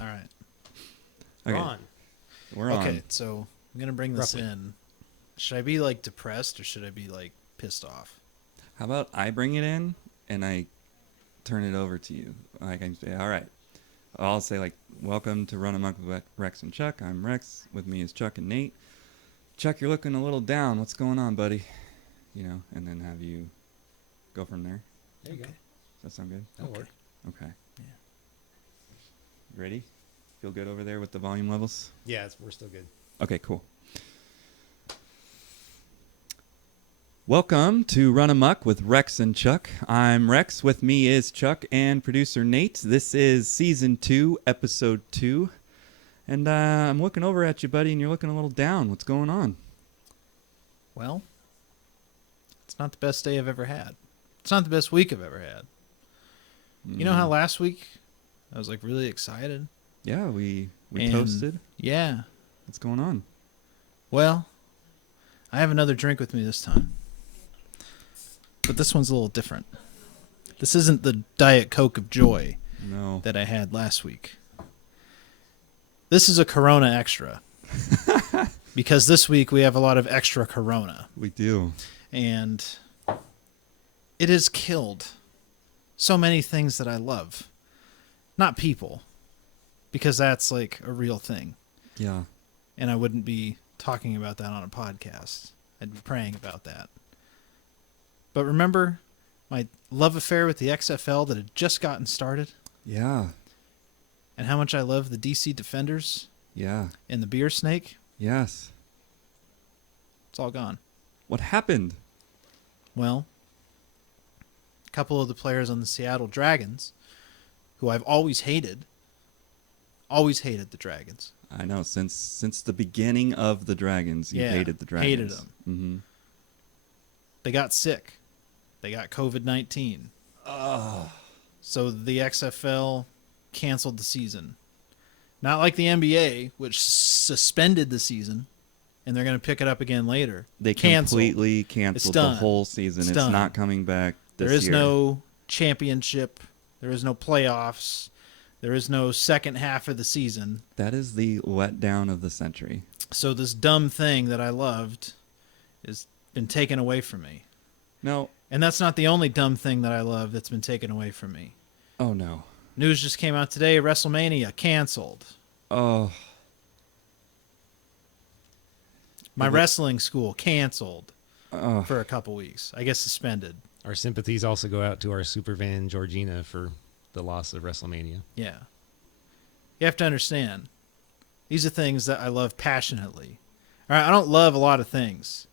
All right. Okay. On. We're on. Okay, so I'm going to bring this Roughly. in. Should I be, like, depressed or should I be, like, pissed off? How about I bring it in and I turn it over to you? Like I say, all right. I'll say like, welcome to Run Amok with Rex and Chuck. I'm Rex. With me is Chuck and Nate. Chuck, you're looking a little down. What's going on, buddy? You know, and then have you go from there. There you go. Okay. Does that sound good? That'll Okay. work. Okay. Yeah. Ready? Feel good over there with the volume levels? Yeah, we're still good. Okay, cool. Welcome to Run Amok with Rex and Chuck. I'm Rex. With me is Chuck and producer Nate. This is Season 2, Episode 2. And I'm looking over at you, buddy, and you're looking a little down. What's going on? Well, it's not the best day I've ever had. It's not the best week I've ever had. You know how last week I was, like, really excited? Yeah, we And- toasted. Yeah. What's going on? Well, I have another drink with me this time. But this one's a little different. This isn't the Diet Coke of joy No. that I had last week. This is a Corona Extra. Because this week we have a lot of extra Corona. We do. And it has killed so many things that I love. Not people. Because that's like a real thing. Yeah. And I wouldn't be talking about that on a podcast. I'd be praying about that. But remember my love affair with the XFL that had just gotten started? Yeah. And how much I love the DC Defenders Yeah. and the Beer Snake? Yes. It's all gone. What happened? Well, a couple of the players on the Seattle Dragons, who I've always hated the Dragons. I know. Since the beginning of the Dragons, you Yeah, hated the Dragons. hated them. Mm-hmm. They got sick. They got COVID-19. So the XFL canceled the season. Not like the NBA, which suspended the season, and they're going to pick it up again later. They Canceled. completely canceled the done. whole season. It's It's done. not coming back this There is year. no championship. There is no playoffs. There is no second half of the season. That is the letdown of the century. So this dumb thing that I loved has been taken away from me. No. And that's not the only dumb thing that I love that's been taken away from me. Oh, no. News just came out today, WrestleMania canceled. Oh. My Yeah, but- wrestling school canceled Oh. for a couple weeks. I guess suspended. Our sympathies also go out to our superfan Georgina for the loss of WrestleMania. Yeah. You have to understand. These are things that I love passionately. All right, I don't love a lot of things.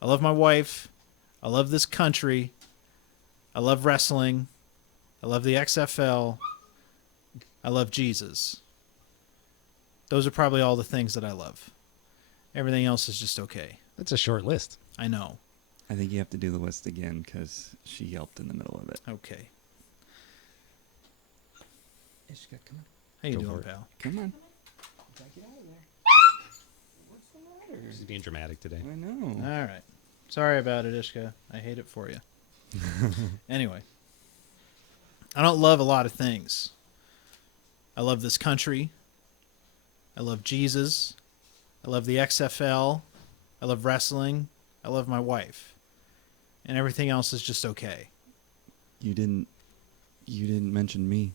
I love my wife. I love this country. I love wrestling. I love the XFL. I love Jesus. Those are probably all the things that I love. Everything else is just okay. That's a short list. I know. I think you have to do the list again because she helped in the middle of it. Okay. Ishka, come on. How you Go doing, for it. pal? Come on. Get out of there. What's the matter? She's being dramatic today. I know. All right. Sorry about it, Ishka. I hate it for you. Anyway. I don't love a lot of things. I love this country. I love Jesus. I love the XFL. I love wrestling. I love my wife. And everything else is just okay. You didn't mention me.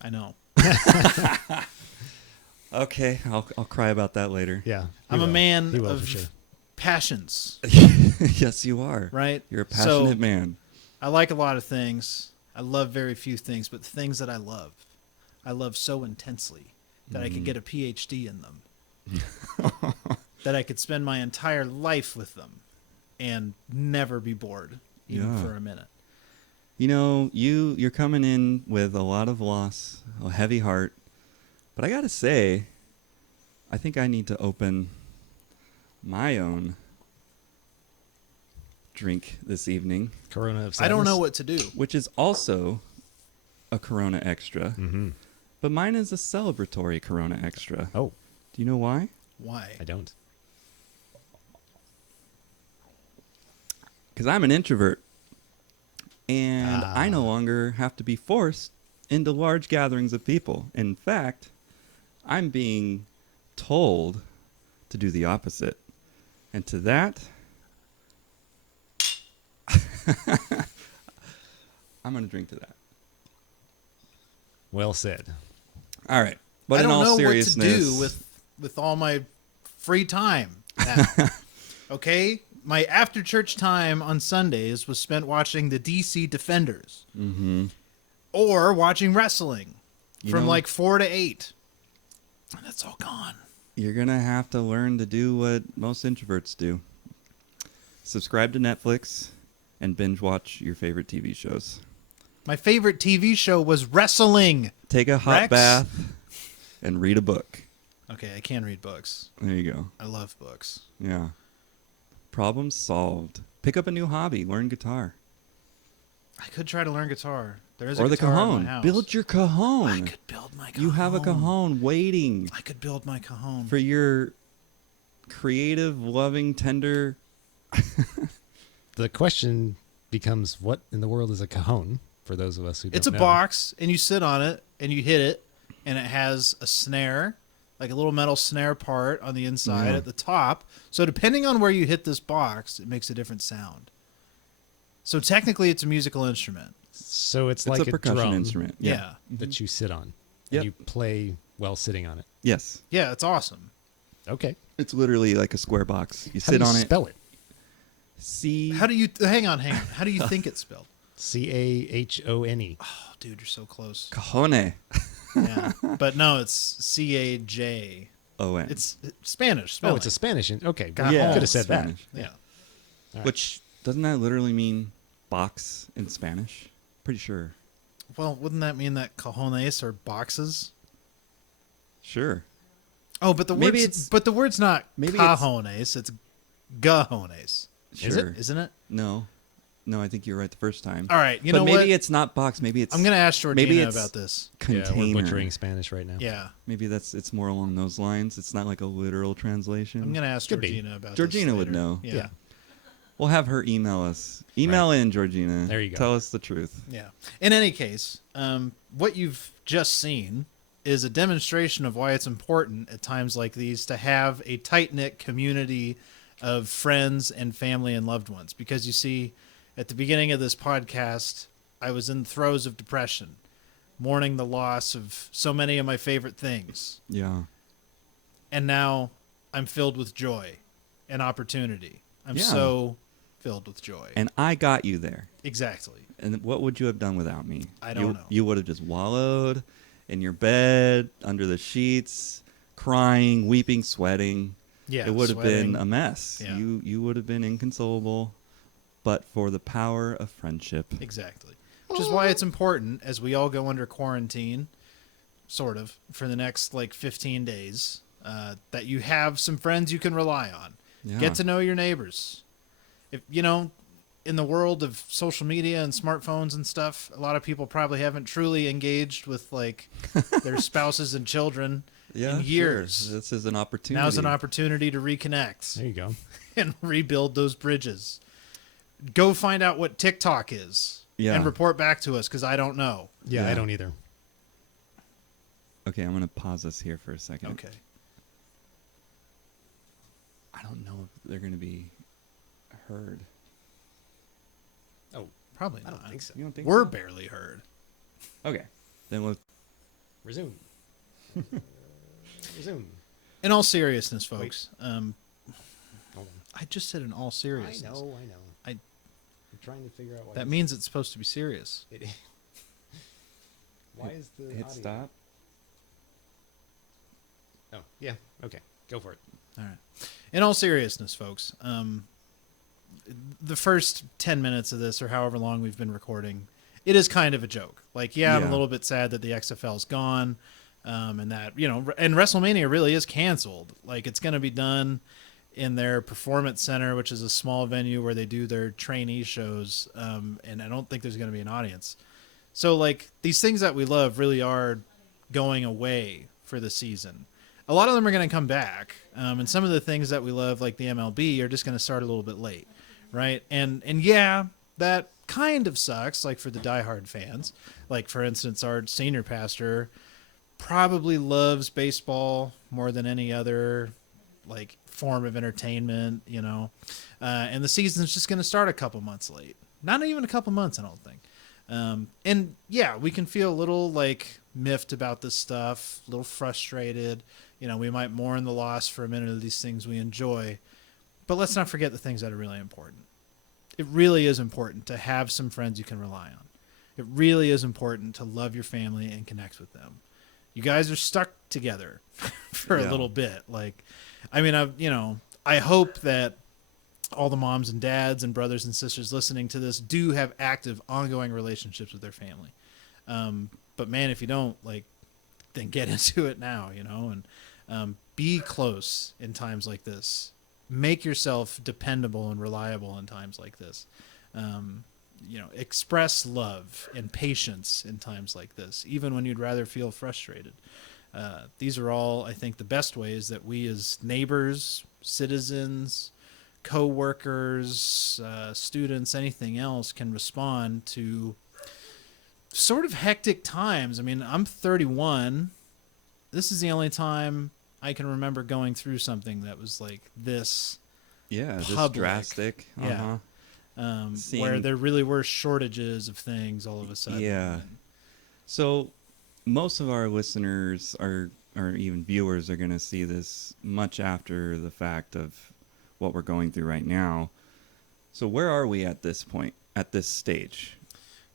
I know. Okay, I'll cry about that later. Yeah. I'm a man He will, of for sure. passions, Yes, you are. right? You're a So, passionate man. I like a lot of things. I love very few things, but the things that I love so intensely that I could get a PhD in them. That I could spend my entire life with them and never be bored, even Yeah. for a minute. You know, you're coming in with a lot of loss, a heavy heart. But I gotta say, I think I need to open my own drink this evening, Corona of sadness. I don't know what to do. which is also a Corona Extra. Mm-hmm. But mine is a celebratory Corona Extra. Oh, Do you know why? Why? I don't. Because I'm an introvert. And I no Ah. longer have to be forced into large gatherings of people. In fact, I'm being told to do the opposite. And to that, I'm going to drink to that. Well said. All right. But I in don't all know seriousness, what to do with all my free time now. Okay? My after church time on Sundays was spent watching the DC Defenders. Mm-hmm. Or watching wrestling from know- like 4 to 8. And that's all gone. You're going to have to learn to do what most introverts do. Subscribe to Netflix and binge watch your favorite TV shows. My favorite TV show was wrestling. Take a hot Rex? bath and read a book. Okay, I can read books. There you go. I love books. Yeah. Problem solved. Pick up a new hobby. Learn guitar. I could try to learn guitar. There is Or a the guitar in my cajon. house. Build your I cajon. could build my cajon. You have a cajon waiting I could build my cajon. for your creative, loving, tender. The question becomes, what in the world is a cajon? For those of us who don't It's a know. box, and you sit on it, and you hit it, and it has a snare, like a little metal snare part on the inside Yeah. at the top. So depending on where you hit this box, it makes a different sound. So technically, it's a musical instrument. So it's It's like a percussion drum instrument. Yeah. that you sit on. Yep. And you play while sitting on it. Yes. Yeah, it's awesome. Okay. It's literally like a square box. You How sit do you on spell it? C. How do you hang on? How do you think it's spelled? Cahone. Oh, dude, you're so close. Cajone. Yeah, but no, it's CAJ. O-N. It's Spanish. Oh, Spelling. it's a Spanish. Okay. Cajon. You Yeah, could have said Spanish. yeah. All right. Which, doesn't that literally mean box in Spanish? Pretty sure. Well, wouldn't that mean that cajones are boxes? Sure. Oh, but the Maybe word's not maybe it's- cajones. It's gajones, Sure. isn't it? No. No, I think you're right the first time. All right, you but know maybe what? it's not box. Maybe it's I'm gonna ask maybe Georgina it's about this. Yeah, container. we're butchering Spanish right now. Yeah, Maybe it's more along those lines. It's not like a literal translation. I'm gonna ask Could be. Georgina about. Georgina this would later. know. Yeah. Yeah. We'll have her email us. Email in, Georgina. There you go. Tell us the truth. Yeah. In any case, what you've just seen is a demonstration of why it's important at times like these to have a tight-knit community of friends and family and loved ones. Because you see, at the beginning of this podcast, I was in the throes of depression, mourning the loss of so many of my favorite things. Yeah. And now I'm filled with joy and opportunity. I'm Yeah. so filled with joy. And I got you there. Exactly. And what would you have done without me? I don't know. You would have just wallowed in your bed, under the sheets, crying, weeping, sweating. Yeah. It would have sweating. been a mess. Yeah. You would have been inconsolable, but for the power of friendship. Exactly. Which is why it's important as we all go under quarantine, sort of, for the next like 15 days, that you have some friends you can rely on. Yeah. Get to know your neighbors. If you know, in the world of social media and smartphones and stuff, a lot of people probably haven't truly engaged with like their spouses and children in years. Sure. This is an opportunity. Now's an opportunity to reconnect There you go. and rebuild those bridges. Go find out what TikTok is and report back to us because I don't know. Yeah, Yeah. I don't either. Okay, I'm going to pause this here for a second. Okay. I don't know if they're going to be heard. Oh, Probably I not. don't think so. You don't think We're so? barely heard. Okay. Then we'll... Resume. Resume. In all seriousness, folks, Hold on. I just said in all I seriousness. know. I- I'm trying to figure out why. That means it's supposed to be serious. It, why is the Hit audio- stop. Oh, yeah. Okay, go for it. All right. In all seriousness, folks, the first 10 minutes of this or however long we've been recording, it is kind of a joke. Like, I'm a Yeah. little bit sad that the XFL's gone, and that, and WrestleMania really is canceled. Like, it's going to be done in their performance center, which is a small venue where they do their trainee shows, and I don't think there's going to be an audience. So, like, these things that we love really are going away for the season. A lot of them are going to come back, and some of the things that we love, like the MLB, are just going to start a little bit late, right? And yeah, that kind of sucks, like for the diehard fans. Like, for instance, our senior pastor probably loves baseball more than any other like form of entertainment, and the season's just going to start a couple months late. Not even a couple months, I don't think. And yeah, we can feel a little like miffed about this stuff, a little frustrated. We might mourn the loss for a minute of these things we enjoy, but let's not forget the things that are really important. It really is important to have some friends you can rely on. It really is important to love your family and connect with them. You guys are stuck together for a little bit. Like, I mean, I hope that all the moms and dads and brothers and sisters listening to this do have active, ongoing relationships with their family. But man, if you don't, like, then get into it now, and be close in times like this. Make yourself dependable and reliable in times like this. Express love and patience in times like this, even when you'd rather feel frustrated. These are all, I think, the best ways that we as neighbors, citizens, co-workers, students, anything else can respond to sort of hectic times. I mean, I'm 31. This is the only time I can remember going through something that was like this this public. drastic. Yeah. Where there really were shortages of things all of a sudden. Yeah. So most of our listeners or even viewers are going to see this much after the fact of what we're going through right now. So where are we at this point, at this stage?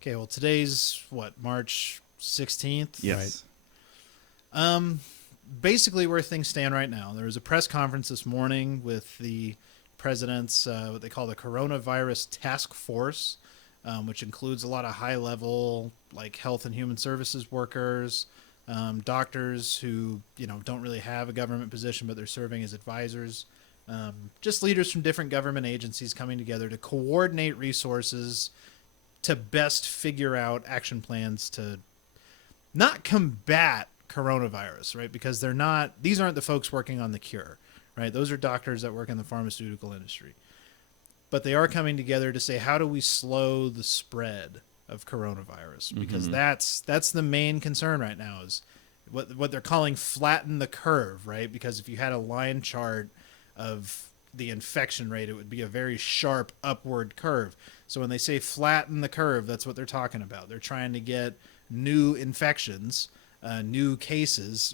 Okay, well, today's March 16th? Yes. Right. Basically where things stand right now. There was a press conference this morning with the president's what they call the Coronavirus Task Force, which includes a lot of high-level like health and human services workers, doctors who don't really have a government position, but they're serving as advisors, just leaders from different government agencies coming together to coordinate resources to best figure out action plans to not combat coronavirus, right? Because these aren't the folks working on the cure, right? Those are doctors that work in the pharmaceutical industry. But they are coming together to say, how do we slow the spread of coronavirus? Because that's the main concern right now, is what they're calling flatten the curve, right? Because if you had a line chart of the infection rate, it would be a very sharp upward curve. So when they say flatten the curve, that's what they're talking about. They're trying to get new infections, new cases.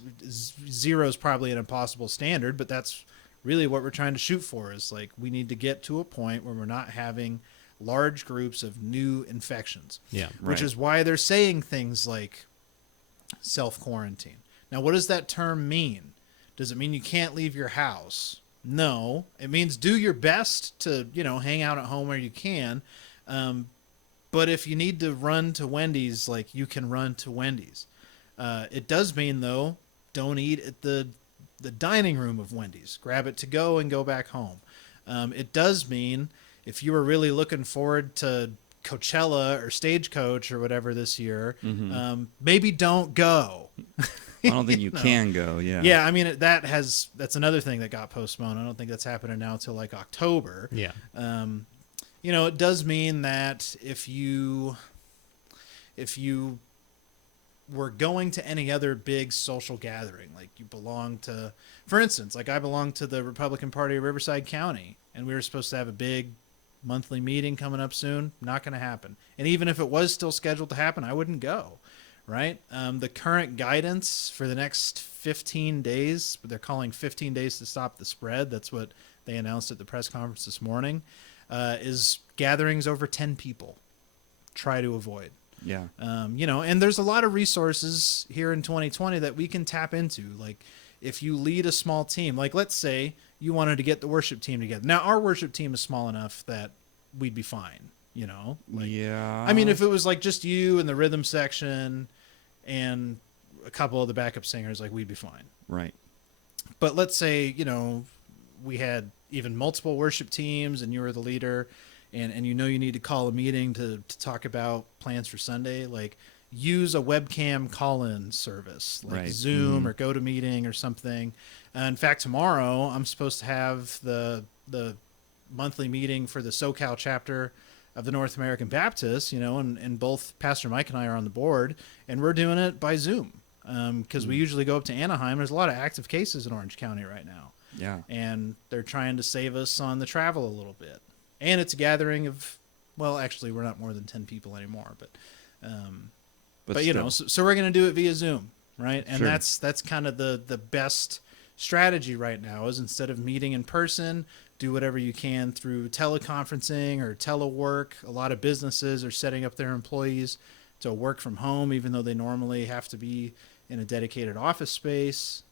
Zero is probably an impossible standard, but that's really what we're trying to shoot for, is like we need to get to a point where we're not having large groups of new infections. Yeah. Which is why they're saying things like self-quarantine. Now, what does that term mean? Does it mean you can't leave your house? No. It means do your best to, hang out at home where you can. But if you need to run to Wendy's, like, you can run to Wendy's. It does mean, though, don't eat at the dining room of Wendy's. Grab it to go and go back home. It does mean if you were really looking forward to Coachella or Stagecoach or whatever this year, maybe don't go. I don't think you can go. Yeah. Yeah. I mean, that's another thing that got postponed. I don't think that's happening now until like October. Yeah. It does mean that if you were going to any other big social gathering, like you belong to, for instance, like I belong to the Republican Party of Riverside County, and we were supposed to have a big monthly meeting coming up soon. Not going to happen. And even if it was still scheduled to happen, I wouldn't go. Right. The current guidance for the next 15 days, they're calling 15 days to stop the spread. That's what they announced at the press conference this morning, is gatherings over 10 people. Try to avoid. Yeah. And there's a lot of resources here in 2020 that we can tap into. Like if you lead a small team, like let's say you wanted to get the worship team together. Now our worship team is small enough that we'd be fine, yeah. I mean, if it was like just you and the rhythm section and a couple of the backup singers, like we'd be fine. Right. But let's say, we had even multiple worship teams and you were the leader and you need to call a meeting to talk about plans for Sunday, like use a webcam call-in service like Zoom or GoToMeeting or something. In fact, tomorrow I'm supposed to have the monthly meeting for the SoCal chapter of the North American Baptists, and both Pastor Mike and I are on the board, and we're doing it by Zoom because we usually go up to Anaheim. There's a lot of active cases in Orange County right now. Yeah. And they're trying to save us on the travel a little bit. And it's a gathering of, well, actually, we're not more than 10 people anymore, but still. so we're going to do it via Zoom, right? And Sure. that's kind of the best strategy right now is instead of meeting in person, do whatever you can through teleconferencing or telework. A lot of businesses are setting up their employees to work from home, even though they normally have to be in a dedicated office space.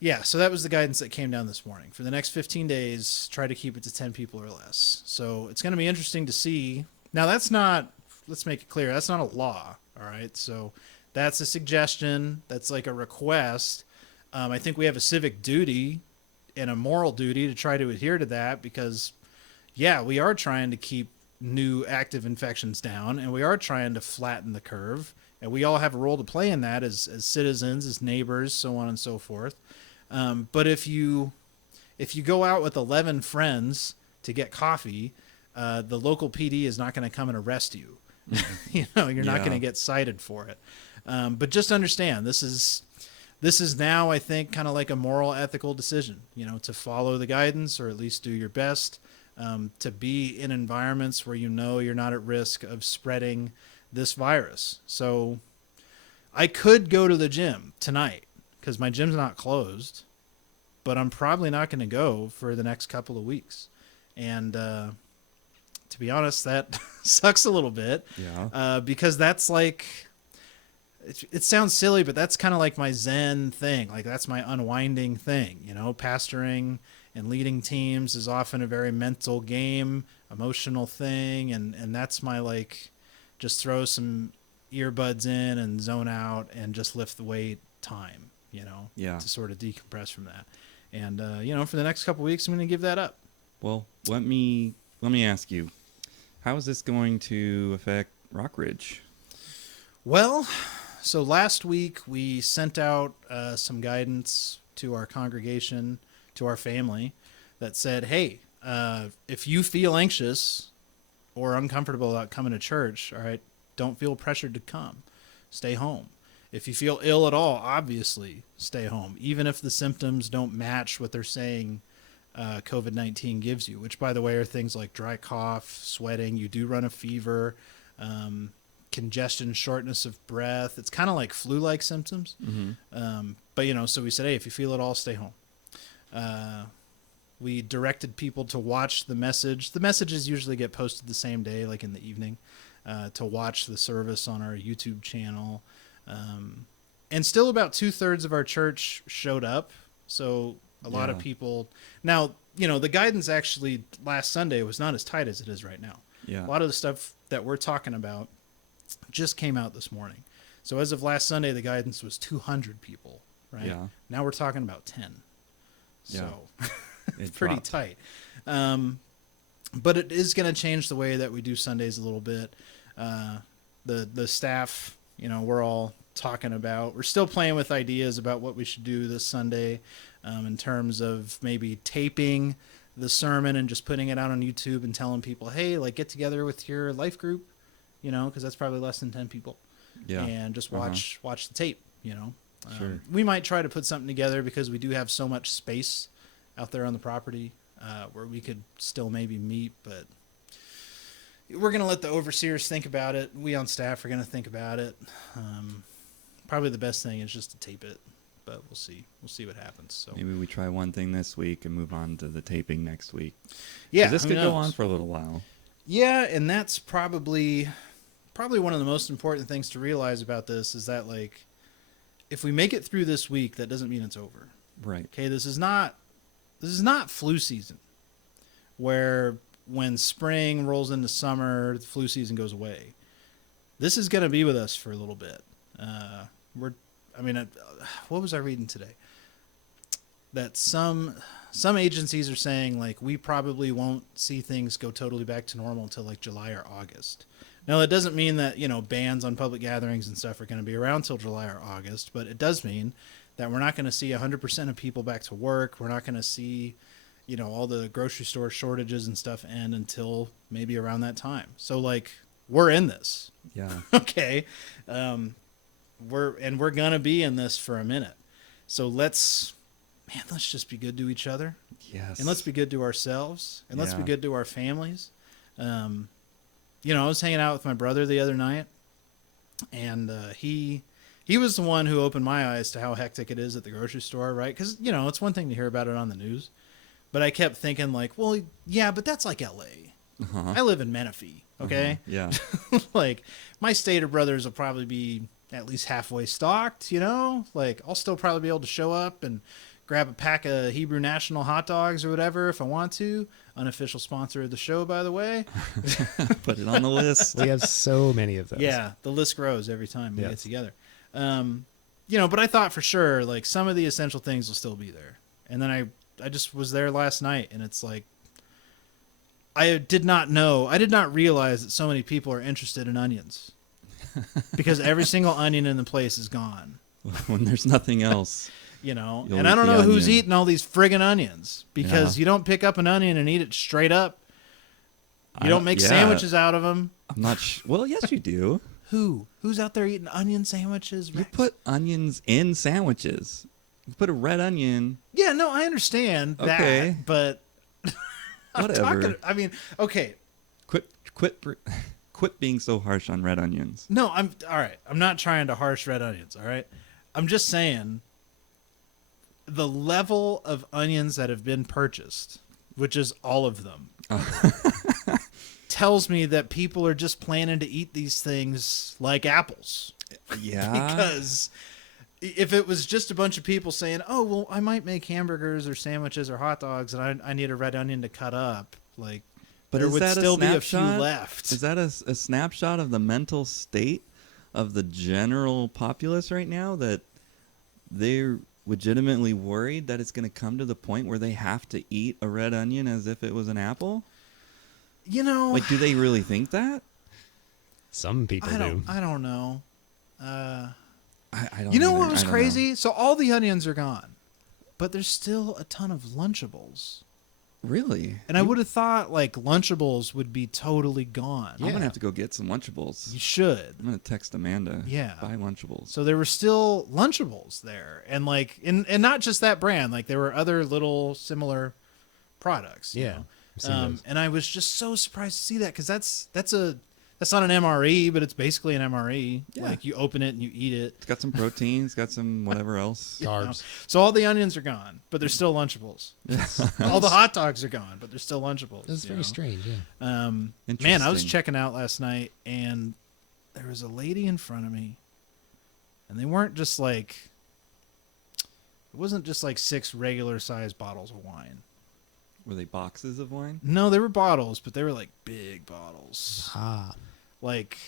Yeah, so that was the guidance that came down this morning. For the next 15 days, try to keep it to 10 people or less. So it's going to be interesting to see. Now, that's not, let's make it clear, that's not a law, all right? So that's a suggestion. That's like a request. I think we have a civic duty and a moral duty to try to adhere to that because, yeah, we are trying to keep new active infections down, and we are trying to flatten the curve, and we all have a role to play in that as citizens, as neighbors, so on and so forth. But if you go out with 11 friends to get coffee, the local PD is not going to come and arrest you. You're not going to get cited for it. But just understand, this is now, I think, kind of like a moral, ethical decision, to follow the guidance or at least do your best to be in environments where you're not at risk of spreading this virus. So I could go to the gym tonight because my gym's not closed, but I'm probably not going to go for the next couple of weeks. And to be honest, that sucks a little bit because that's like, it sounds silly, but that's kind of like my Zen thing. Like that's my unwinding thing, pastoring and leading teams is often a very mental game, emotional thing. And that's my, like, just throw some earbuds in and zone out and just lift the weight time, to sort of decompress from that. And, for the next couple of weeks, I'm going to give that up. Well, let me ask you, how is this going to affect Rockridge? Well, so last week we sent out some guidance to our congregation, to our family, that said, hey, if you feel anxious or uncomfortable about coming to church, all right, don't feel pressured to come. Stay home. If you feel ill at all, obviously stay home, even if the symptoms don't match what they're saying COVID-19 gives you, which, by the way, are things like dry cough, sweating, you do run a fever, congestion, shortness of breath. It's kind of like flu-like symptoms. Mm-hmm. But, so we said, hey, if you feel it all, stay home. We directed people to watch the message. The messages usually get posted the same day, like in the evening, to watch the service on our YouTube channel. And still about 2/3 of our church showed up. So a lot of people. Now, the guidance actually last Sunday was not as tight as it is right now. Yeah. A lot of the stuff that we're talking about just came out this morning. So as of last Sunday, the guidance was 200 people, right? Yeah. Now we're talking about 10. So it's pretty tight. But it is going to change the way that we do Sundays a little bit. The staff, we're all talking about, we're still playing with ideas about what we should do this Sunday in terms of maybe taping the sermon and just putting it out on YouTube and telling people, hey, like get together with your life group, because that's probably less than 10 people. Yeah. And just watch the tape, Sure. We might try to put something together because we do have so much space out there on the property where we could still maybe meet, but we're going to let the overseers think about it. We on staff are going to think about it. Probably the best thing is just to tape it, but we'll see. We'll see what happens. So maybe we try one thing this week and move on to the taping next week. Yeah. This could go on for a little while. Yeah. And that's probably one of the most important things to realize about this is that, like, if we make it through this week, that doesn't mean it's over. Right. Okay. This is not flu season where when spring rolls into summer, the flu season goes away. This is going to be with us for a little bit. What was I reading today? That some agencies are saying, like, we probably won't see things go totally back to normal until like July or August. Now, that doesn't mean that, bans on public gatherings and stuff are going to be around till July or August, but it does mean that we're not going to see 100% of people back to work. We're not going to see, all the grocery store shortages and stuff end until maybe around that time. So like we're in this. Yeah. Okay. We're gonna be in this for a minute. So let's just be good to each other. Yes. And let's be good to ourselves. And let's be Yeah. good to our families. I was hanging out with my brother the other night, and he was the one who opened my eyes to how hectic it is at the grocery store, right? Because, it's one thing to hear about it on the news. But I kept thinking, like, well, yeah, but that's like L.A. Uh-huh. I live in Menifee, okay? Yeah. Like, my Stater brothers will probably be at least halfway stocked, Like, I'll still probably be able to show up and grab a pack of Hebrew National hot dogs or whatever if I want to. Unofficial sponsor of the show, by the way. Put it on the list. We have so many of those. Yeah, the list grows every time we Yes. get together. But I thought for sure, like, some of the essential things will still be there. And then I just was there last night, and it's like, I did not realize that so many people are interested in onions. Because every single onion in the place is gone. When there's nothing else. And You'll I eat don't the know who's onion. eating all these friggin' onions, because Yeah. you don't pick up an onion and eat it straight up. You don't make Yeah. sandwiches out of them. I'm not well, yes, you do. Who's out there eating onion sandwiches? You Rex? put onions in sandwiches. You put a red onion. Yeah, no, I understand Okay. that, but Whatever. Okay. Quit being so harsh on red onions. No, all right. I'm not trying to harsh red onions, all right? I'm just saying the level of onions that have been purchased, which is all of them, tells me that people are just planning to eat these things like apples. Yeah. Because if it was just a bunch of people saying, "Oh, well, I might make hamburgers or sandwiches or hot dogs, and I need a red onion to cut up," like, But there is would that still a be a few snapshot? left. Is that a snapshot of the mental state of the general populace right now, that they're legitimately worried that it's going to come to the point where they have to eat a red onion as if it was an apple? Like, do they really think that? Some people I do. don't know. I don't You know either. what was I don't crazy? So all the onions are gone, but there's still a ton of Lunchables. know. Really? And I would have thought like Lunchables would be totally gone. I'm Yeah. going to have to go get some Lunchables. You should. I'm going to text Amanda. Yeah. Buy Lunchables. So there were still Lunchables there, and like, and not just that brand. Like there were other little similar products. you Yeah. know? I've seen those. And I was just so surprised to see that, because that's not an MRE, but it's basically an MRE. Yeah. Like you open it and you eat it. It's got some protein. It's got some whatever else. you know? Carbs. So all the onions are gone, but there's still Lunchables. All the hot dogs are gone, but there's still Lunchables. That's you very know? strange, yeah. Man, I was Interesting. checking out last night, and there was a lady in front of me, and they weren't just like, it wasn't just like 6 regular sized bottles of wine. Were they boxes of wine? No, they were bottles, but they were like big bottles. Ah. Like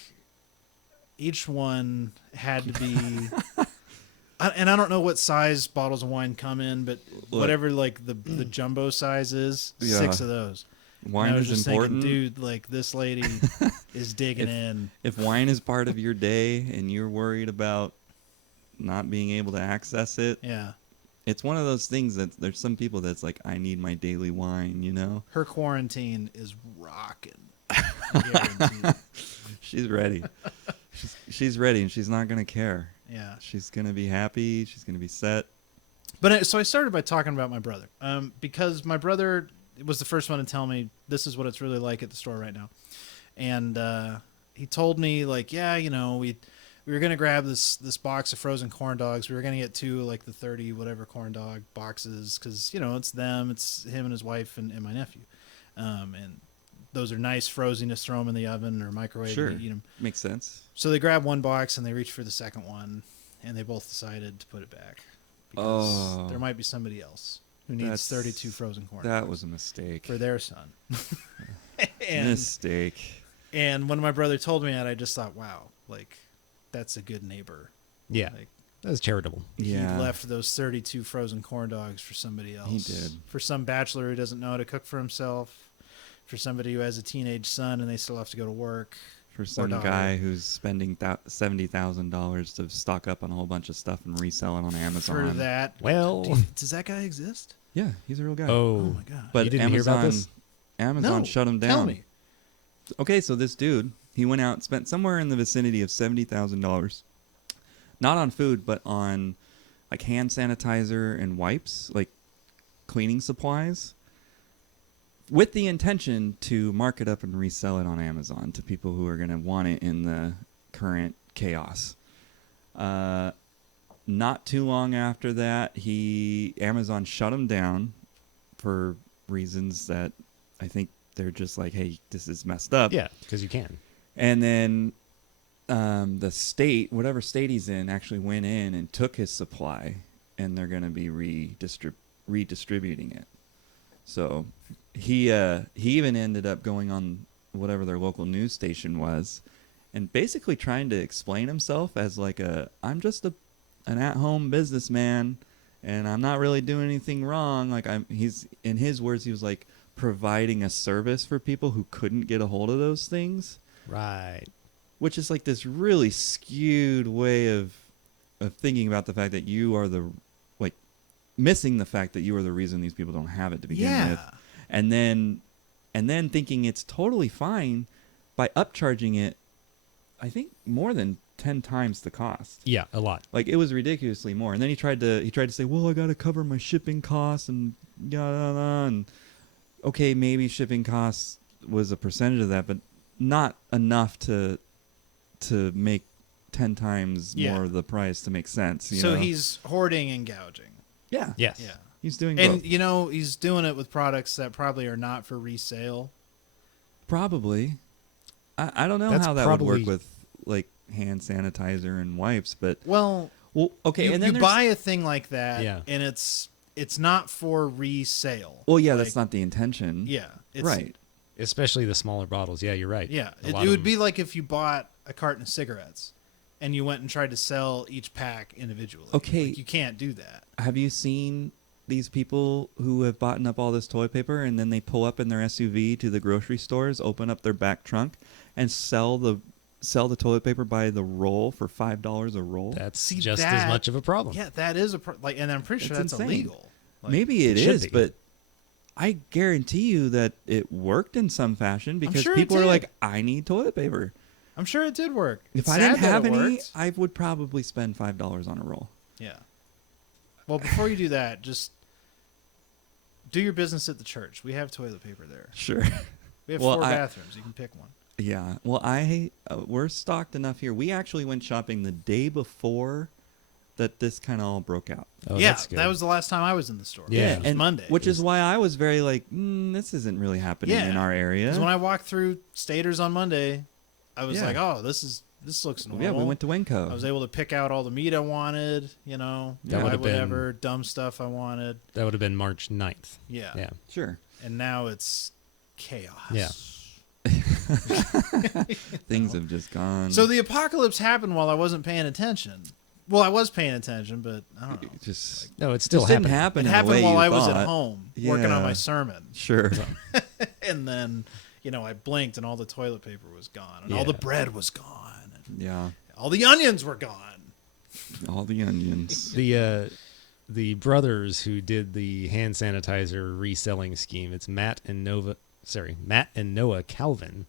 each one had to be, and I don't know what size bottles of wine come in, but Look. whatever like the jumbo size is, Yeah. 6 of those. Wine And I was is just important. thinking, dude, like this lady is digging in. If wine is part of your day and you're worried about not being able to access it, Yeah. it's one of those things that there's some people that's like, I need my daily wine, you know? Her quarantine is rocking. Guaranteed. She's ready. she's ready, and she's not going to care. Yeah. She's going to be happy. She's going to be set. But so I started by talking about my brother, because my brother was the first one to tell me this is what it's really like at the store right now. And he told me, like, yeah, we were going to grab this box of frozen corn dogs. We were going to get 2, like the 30 whatever corn dog boxes, because, it's them, it's him and his wife and my nephew. And those are nice frozen, just throw them in the oven or microwave Sure. and eat them. Makes sense. So they grabbed one box and they reached for the second one, and they both decided to put it back because Oh. there might be somebody else who needs That's- 32 frozen corn That dogs was a mistake. for their son. and Mistake. and when my brother told me that, I just thought, wow, like that's a good neighbor. Yeah. Like That was charitable. Yeah. he left those 32 frozen corn dogs for somebody else. He did. For some bachelor who doesn't know how to cook for himself. For somebody who has a teenage son and they still have to go to work. For some daughter. guy who's spending $70,000 to stock up on a whole bunch of stuff and resell it on Amazon. For that. Well, Does that guy exist? Yeah, he's a real guy. Oh Oh, my god! but you didn't hear about this? Amazon No, shut him down. Tell me. Okay, so this dude, he went out, spent somewhere in the vicinity of $70,000, not on food, but on like hand sanitizer and wipes, like cleaning supplies, with the intention to mark it up and resell it on Amazon to people who are going to want it in the current chaos. Not too long after that, Amazon shut him down for reasons that I think they're just like, hey, this is messed up. Yeah, because you can. And then the state, whatever state he's in, actually went in and took his supply, and they're going to be redistributing it. So he even ended up going on whatever their local news station was, and basically trying to explain himself as like I'm just an at-home businessman, and I'm not really doing anything wrong. Like he's in his words, he was like providing a service for people who couldn't get a hold of those things. Right. Which is like this really skewed way of thinking about the fact that you are missing the fact that you are the reason these people don't have it to begin with, and then thinking it's totally fine by upcharging it. I think more than 10 times the cost. Yeah, a lot. Like it was ridiculously more. And then he tried to say, well, I got to cover my shipping costs and yada, and okay, maybe shipping costs was a percentage of that, but not enough to make 10 times more of the price to make sense. You know? He's hoarding and gouging. Yeah. Yes. Yeah. He's doing And, both. he's doing it with products that probably are not for resale. Probably. I don't know That's how that probably- would work with like hand sanitizer and wipes, but Well, okay. you, and then you there's- buy a thing like that, Yeah. and it's not for resale. Well, yeah, Like, that's not the intention. Yeah. It's, Right. Especially the smaller bottles. Yeah, you're right. Yeah. A It lot would of be like if you bought a carton of cigarettes and you went and tried to sell each pack individually. Okay. Like, you can't do that. Have you seen these people who have bought up all this toilet paper and then they pull up in their SUV to the grocery stores, open up their back trunk, and sell the toilet paper by the roll for $5 a roll? That's See, just as that- much of a problem. Yeah, that is and I'm pretty sure It's that's insane. illegal. Like, Maybe it it should is, be. but I guarantee you that it worked in some fashion because sure it people are did. like, I need toilet paper. I'm sure it did work. If It's I didn't sad that have it any, worked. I would probably spend $5 on a roll. Yeah. Well, before you do that, just do your business at the church. We have toilet paper there. Sure. We have Well, 4 I- bathrooms. You can pick one. Yeah. Well, we're stocked enough here. We actually went shopping the day before that this kind of all broke out. Oh, yeah, that's good. that was the last time I was in the store. Yeah. It was and Monday. Which is why I was very like, this isn't really happening Yeah. in our area. Because when I walked through Staters on Monday, I was Yeah. like, oh, this looks normal. Yeah, we went to Winco. I was able to pick out all the meat I wanted, That buy would've been- whatever dumb stuff I wanted. That would have been March 9th. Yeah. Yeah. Sure. And now it's chaos. Yeah. Things have just gone. So the apocalypse happened while I wasn't paying attention. Well, I was paying attention, but I don't know. It just No, it's still just didn't happening. happen. It in the happened way while you I was thought. at home working on Yeah. my sermon. Sure. And then, I blinked and all the toilet paper was gone and all the Yeah. bread was gone and Yeah. all the onions were gone. All the onions. The brothers who did the hand sanitizer reselling scheme. It's Matt and Noah Calvin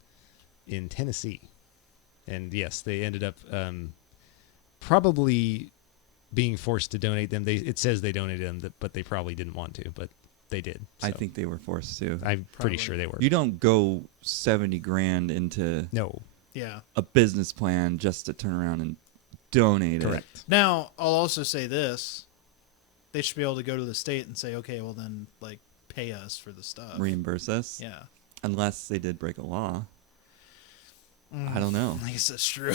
in Tennessee. And yes, they ended up probably being forced to donate them. It says they donated them, but they probably didn't want to, but they did. I So think they were forced to. I'm Probably. pretty sure they were. You don't go 70 grand into No, Yeah. a business plan just to turn around and donate it. correct. Now, I'll also say this. They should be able to go to the state and say, okay, well then, pay us for the stuff. Reimburse us. Yeah. Unless they did break a law. I don't know. I guess that's true.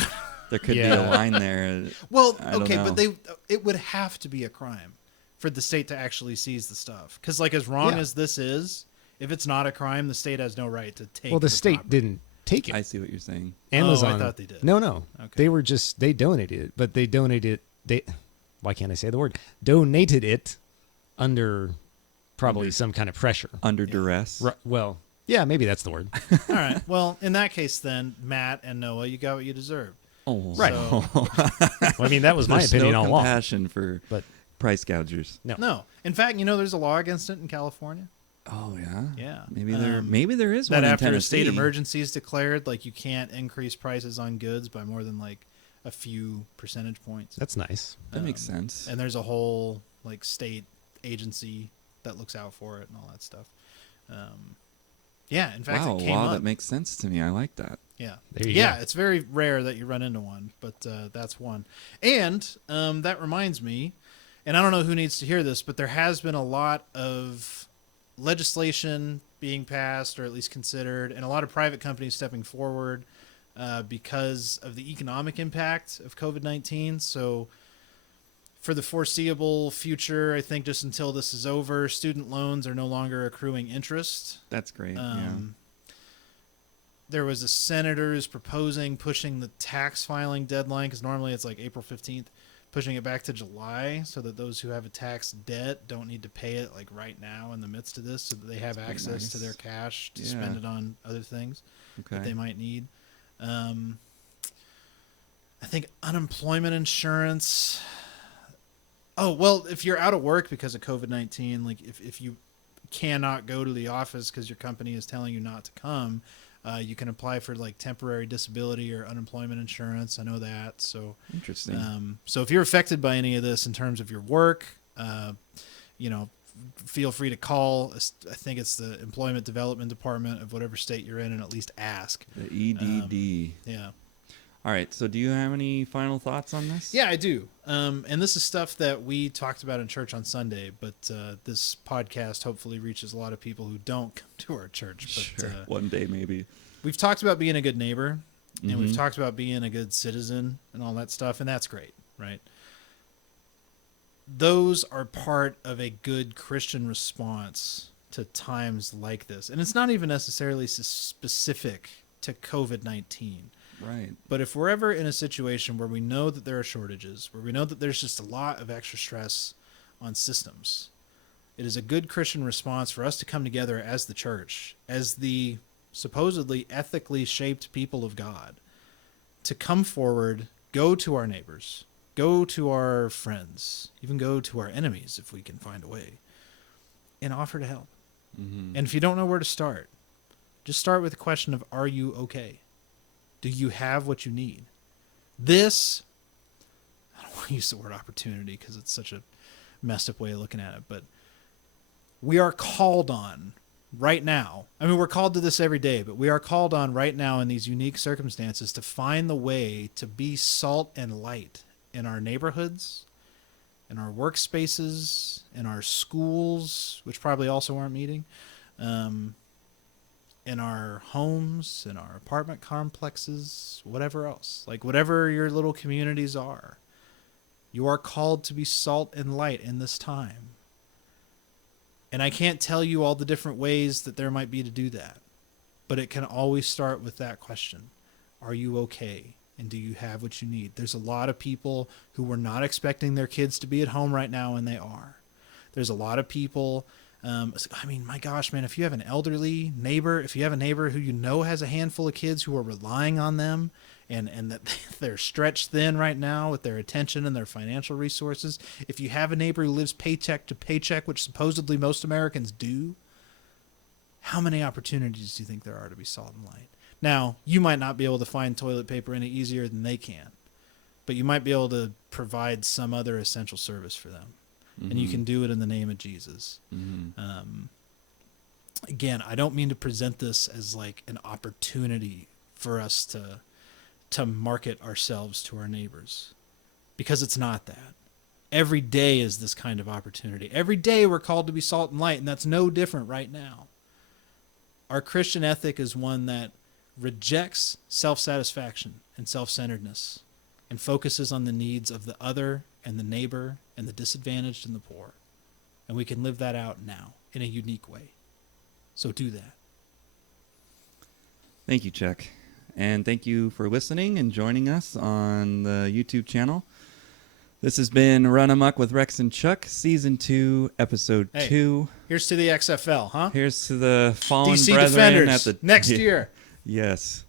There could be a Yeah. line there. Well, I don't okay, know. but it would have to be a crime for the state to actually seize the stuff. Because, as wrong Yeah. as this is, if it's not a crime, the state has no right to take Well, the state property. didn't take it. I see what you're saying. Amazon. I thought they did. No. Okay. They donated it, but they donated why can't I say the word? Donated it under probably some kind of pressure. Under duress. Well, yeah, maybe that's the word. All right. Well, in that case, then, Matt and Noah, you got what you deserve. Oh, Right. So, Well, I mean, that was my There's opinion no all along. compassion for But price gougers. No. In fact, there's a law against it in California. Oh yeah. Yeah. Maybe there is That one in after a state Tennessee. emergency is declared, like, you can't increase prices on goods by more than like a few percentage points. That's nice. That makes sense. And there's a whole like state agency that looks out for it and all that stuff. Yeah, in fact, Wow, it came up. that makes sense to me. I like that. Yeah, There you yeah, go. it's very rare that you run into one, but that's one. And that reminds me, and I don't know who needs to hear this, but there has been a lot of legislation being passed, or at least considered, and a lot of private companies stepping forward because of the economic impact of COVID-19. So for the foreseeable future, I think just until this is over, student loans are no longer accruing interest. That's great. There was a senator who's proposing pushing the tax filing deadline, because normally it's like April 15th, pushing it back to July so that those who have a tax debt don't need to pay it like right now in the midst of this, so that they have That's pretty access to nice. their cash to Yeah. spend it on other things that they Okay. might need. I think unemployment insurance. Oh, well, if you're out of work because of COVID-19, like if you cannot go to the office because your company is telling you not to come, you can apply for like temporary disability or unemployment insurance. I know that. So, Interesting. so if you're affected by any of this in terms of your work, feel free to call. I think it's the Employment Development Department of whatever state you're in, and at least ask. The EDD. Yeah. All right. So, do you have any final thoughts on this? Yeah, I do. And this is stuff that we talked about in church on Sunday, but this podcast hopefully reaches a lot of people who don't come to our church. But Sure. One day, maybe. we've talked about being a good neighbor, and we've Mhm. talked about being a good citizen and all that stuff, and that's great, right? Those are part of a good Christian response to times like this. And it's not even necessarily specific to COVID-19. Right. But if we're ever in a situation where we know that there are shortages, where we know that there's just a lot of extra stress on systems, it is a good Christian response for us to come together as the church, as the supposedly ethically shaped people of God, to come forward, go to our neighbors, go to our friends, even go to our enemies if we can find a way, and offer to help. Mm-hmm. And if you don't know where to start, just start with the question of, are you okay? Do you have what you need? This, I don't want to use the word opportunity because it's such a messed up way of looking at it, but we are called on right now. I mean, we're called to this every day, but we are called on right now in these unique circumstances to find the way to be salt and light in our neighborhoods, in our workspaces, in our schools, which probably also aren't meeting, in our homes, in our apartment complexes, whatever else. Like whatever your little communities are, you are called to be salt and light in this time. And I can't tell you all the different ways that there might be to do that, but it can always start with that question. Are you okay? And do you have what you need? There's a lot of people who were not expecting their kids to be at home right now, and they are. There's a lot of people. I mean, my gosh, man, if you have an elderly neighbor, if you have a neighbor who you know has a handful of kids who are relying on them, and that they're stretched thin right now with their attention and their financial resources, if you have a neighbor who lives paycheck to paycheck, which supposedly most Americans do, how many opportunities do you think there are to be salt and light? Now, you might not be able to find toilet paper any easier than they can, but you might be able to provide some other essential service for them. And you can do it in the name of Jesus. Mm-hmm. Again, I don't mean to present this as like an opportunity for us to market ourselves to our neighbors, because it's not that. Every day is this kind of opportunity. Every day we're called to be salt and light, and that's no different right now. Our Christian ethic is one that rejects self-satisfaction and self-centeredness and focuses on the needs of the other and the neighbor and the disadvantaged and the poor. And we can live that out now in a unique way. So do that. Thank you, Chuck. And thank you for listening and joining us on the YouTube channel. This has been Run Amok with Rex and Chuck, Season 2, Episode Hey, 2. Here's to the XFL, huh? Here's to the fallen DC brethren Defenders at the next year. Yes.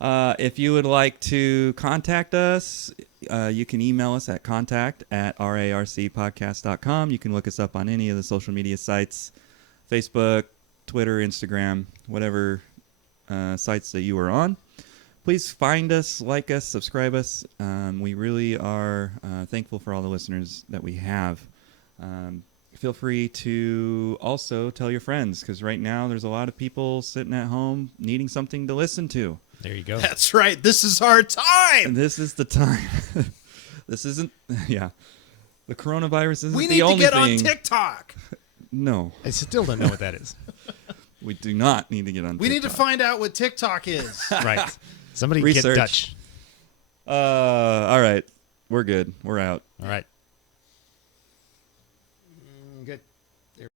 If you would like to contact us, you can email us at contact@rarcpodcast.com. You can look us up on any of the social media sites, Facebook, Twitter, Instagram, whatever sites that you are on. Please find us, like us, subscribe us. We really are thankful for all the listeners that we have. Feel free to also tell your friends, because right now there's a lot of people sitting at home needing something to listen to. There you go. That's right. This is our time. And this is the time. This isn't, yeah. The coronavirus isn't We the need to only get thing. on TikTok. No, I still don't know what that is. we do not need to get on We need to TikTok. find out what TikTok is. Right. Somebody Research. get Dutch. All right. We're good. We're out. All right.